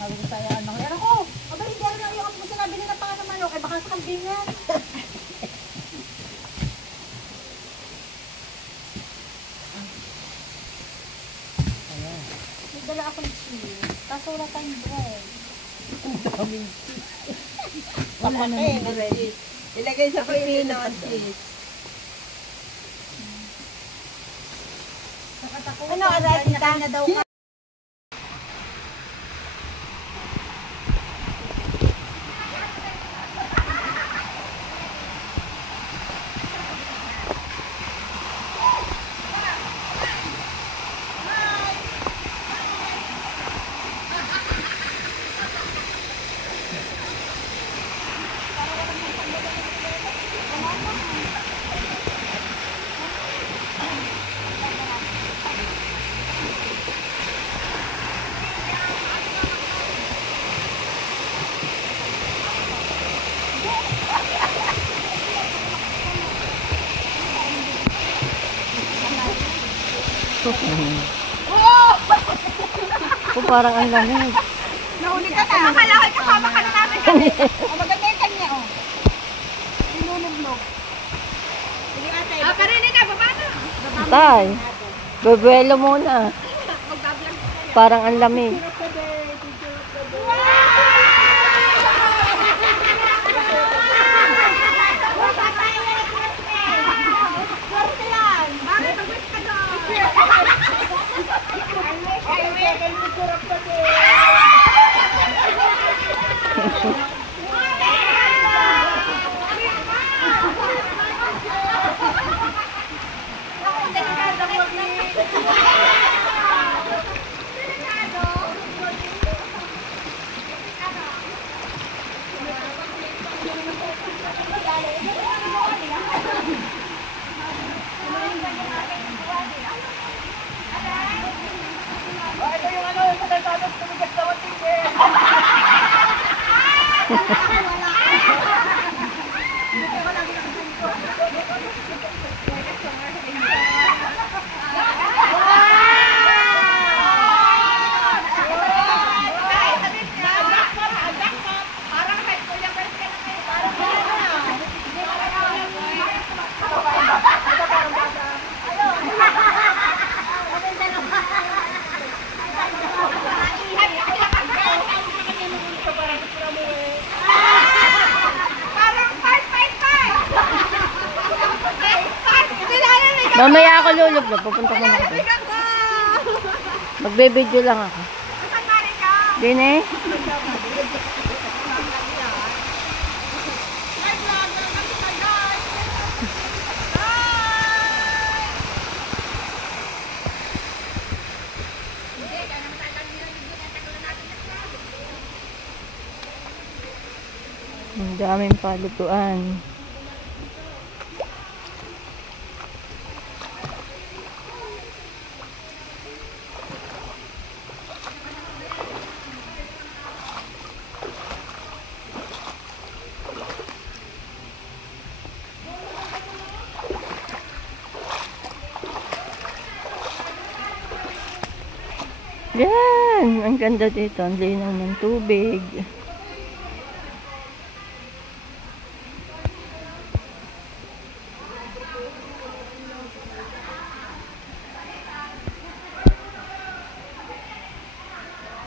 Sabi ko sa'yo, ano ko? Aba, hindi lang yung mo sinabi nila pa naman, okay, baka sa kambingan. Ayan. May dala akong cheese. Kaso wala tayong bread. Ang daming cheese. Wala na cheese. Ilagay sa pipino ang cheese. Ano, aray, kita na daw ka. Oh, parang ang lamig. Nahuli ka na. Akala ko kasama ka na namin kami. O, maganda yung kanya, o. Inunublog. Sige, ate. Karinig ka, baba na. Tay, bebuelo muna. Parang ang lamig. Mamaya ako lulublog. Pupunta ko na ako. Magbe-video lang ako. Dine? Ang daming palutuan. Yan! Ang ganda dito. Ang linaw ng tubig.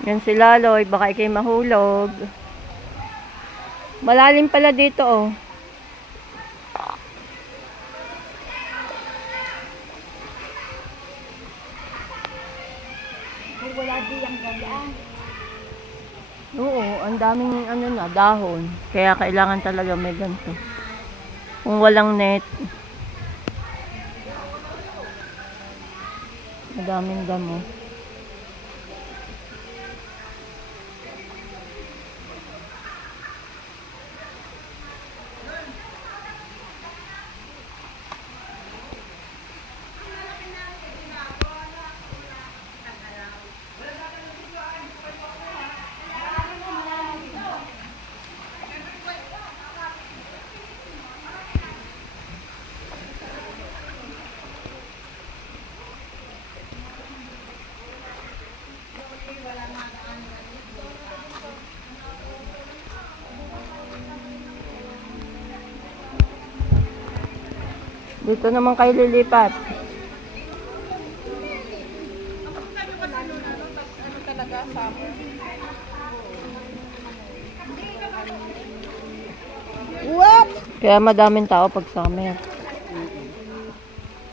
Yan si Laloy. Baka ikay mahulog. Malalim pala dito, oh. Wala diyang gayaan. Oo, ang daming ano na, dahon. Kaya kailangan talaga may ganito. Kung walang net, madaming damo. Dito naman kayo lilipat. Ano talaga, summer? What? Kaya madaming tao pag summer.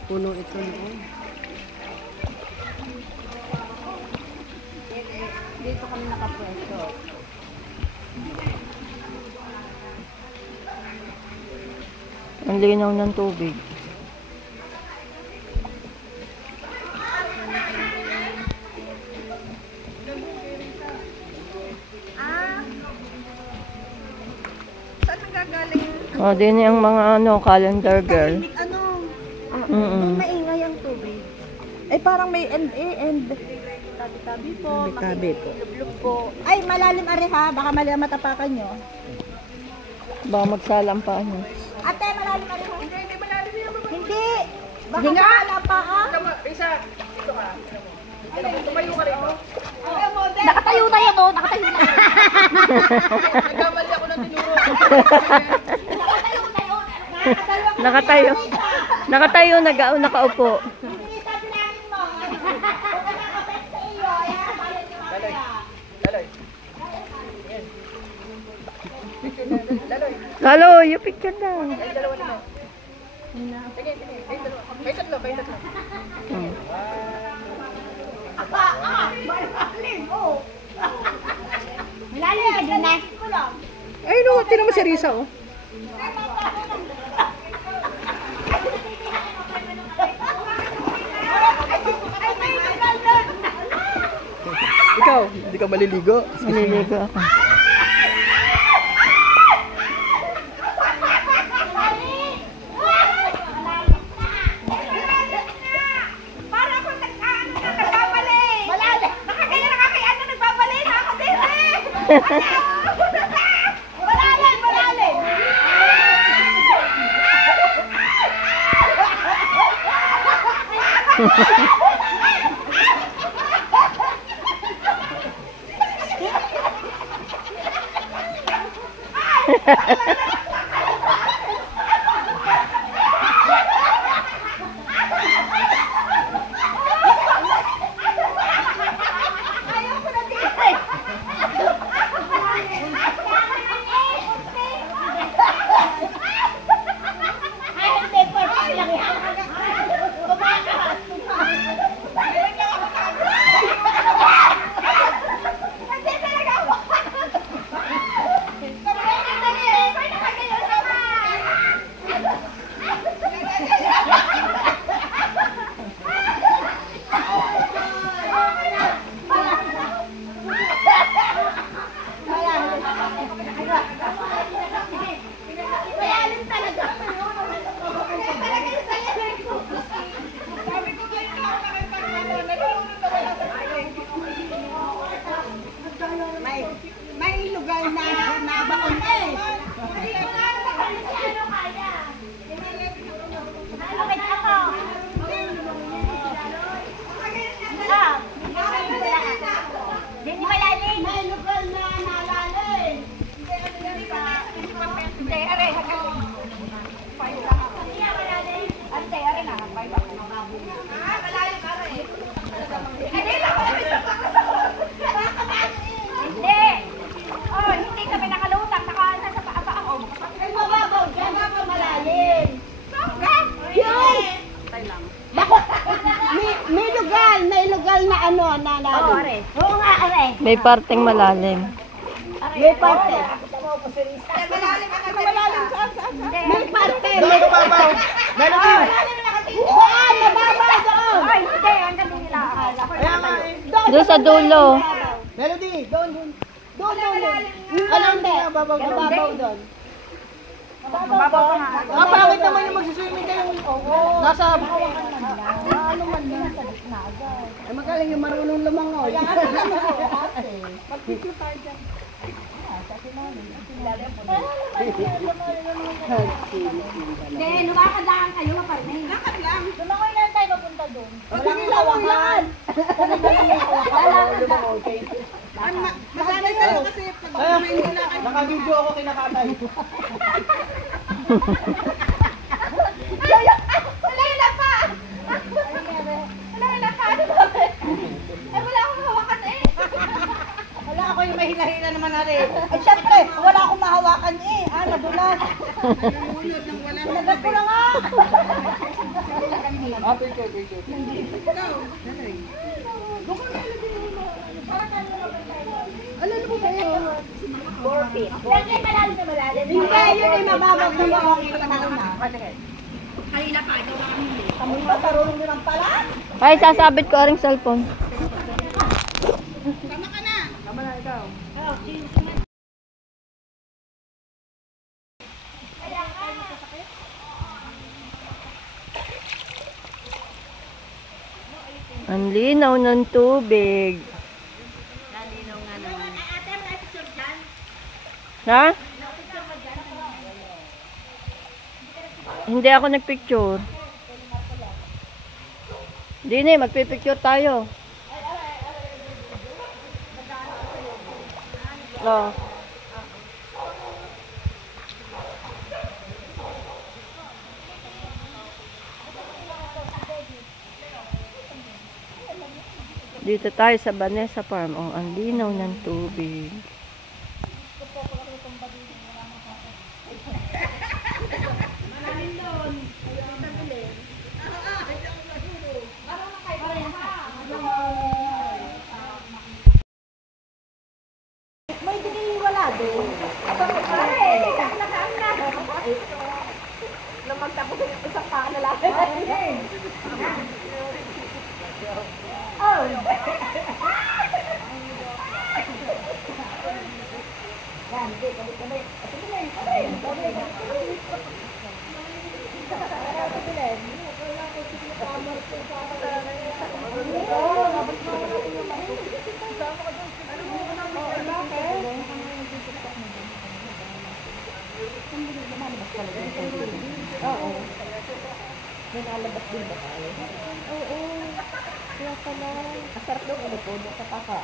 Puno ito noon. Dito kami nakapwesto. Ang linaw ng tubig. Saan nagagaling? O, din yung mga calendar girl. Ano? Mm-mm. Maingay ang tubig. Eh, parang may end A and tabi-tabi po. Tabi po. Lublog po. Ay, malalim are ha. Baka mali ang matapakan nyo. Baka magsalampa nyo. Ate, malalim are ha. Hindi malalim yan. Hindi. Baka makalapa ha. Tumayo ka rito. Nakatayo tayo to. Nakatayo tayo. Nagkamali ako ng tinuro. Nakatayo tayo. Nakatayo. Nakatayo, nakaupo. Hindi sabi namin mo. Kung nakakapit sa iyo, ayan, bayad nyo mamaya. Lalo, yung picture na. Hmm. Malalim, oh. Malalim ka din na. Ay, no, tinan mo si Risa, oh. Ikaw, hindi ka maliligo. Maliligo ako. Para ako nagbabali. Malalim. Nakakaya nakakayano nagbabali na ako din eh. Malalim, malalim. Ayoko na din. Ay, hindi po. Lang yan. Bumakas. Hindi talaga ako. Malalim talaga. Sabi ko kayo na ako may lugar na nabaon eh. Hindi malalim. May lugar na nalalim. Hindi, are. Ante, are na. Malalim, are. Hindi lang ako Hindi. Oh, hindi kami nakalutang. Nasa paaba ako. Ay, mababaw dyan. Malalim. Yun! May lugar na ano, na Oo, are. Oo nga, are. May parteng malalim. May parte. Malalim saan? May parte. May babaw. Meron. Saan? Mababaw doon. Ay, hindi. Hanggang din nila. Doon sa dulo. Melody, doon. Ano hindi? Mababaw doon. Mababaw pa nga. Ah, bakit naman yung magsiswimming kayo? Nasa... Ano man yan sa gitna agad. Ay, magaling yung marunong lumangoy. Mag-picture tayo dyan. Hindi, lumakad lang kayo, maparnay. Lakad lang. Lumangoy lang tayo papunta doon. Walang lawakan. Masanay tayo kasi pag may nilakad. Naka-video ako kinakatay. ako yung mahila-hila naman na rin. Ay, syempre, wala akong mahawakan eh. Ah, nadulas. Nagat ko na nga. Alala mo ba yun? 4 feet. Hindi, yun ay mababag na yung kanina pa, ikaw lang kami. Kami ba, tarunong nyo lang pala? Ay, sasabit ko rin cellphone. Tama ka na. Tama na ikaw. Ang linaw ng tubig. Ha? Hindi ako nagpicture. Hindi na, magpipicture tayo. Oh. Dito tayo sa Vanessa Farm. Oh, ang linaw ng tubig. May wala doon. Namagtapos yung isang paa na lang. Oh! Yan, hindi. Balik. Oo. May nalabas din ba tayo? Oo. Kaya pala. Masarap daw ulo sa paka.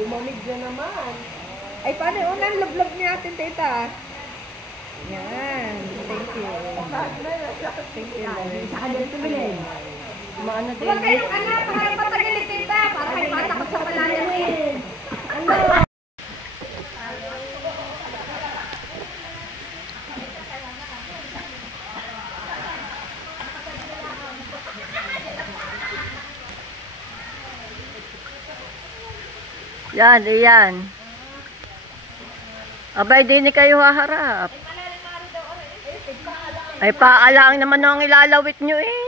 Dumamig na naman. Ay, paano yung unang love niya atin, tita? Yan. Thank you. Thank you, Lord. Sa kanya tumilin. Maano din. Huwag kayong anak, para patagilid, tita. Para kayo matakot sa palayan eh. Yan, iyan. Abay, di ni kayo haharap. Ay, paalang naman ang ilalawit nyo eh.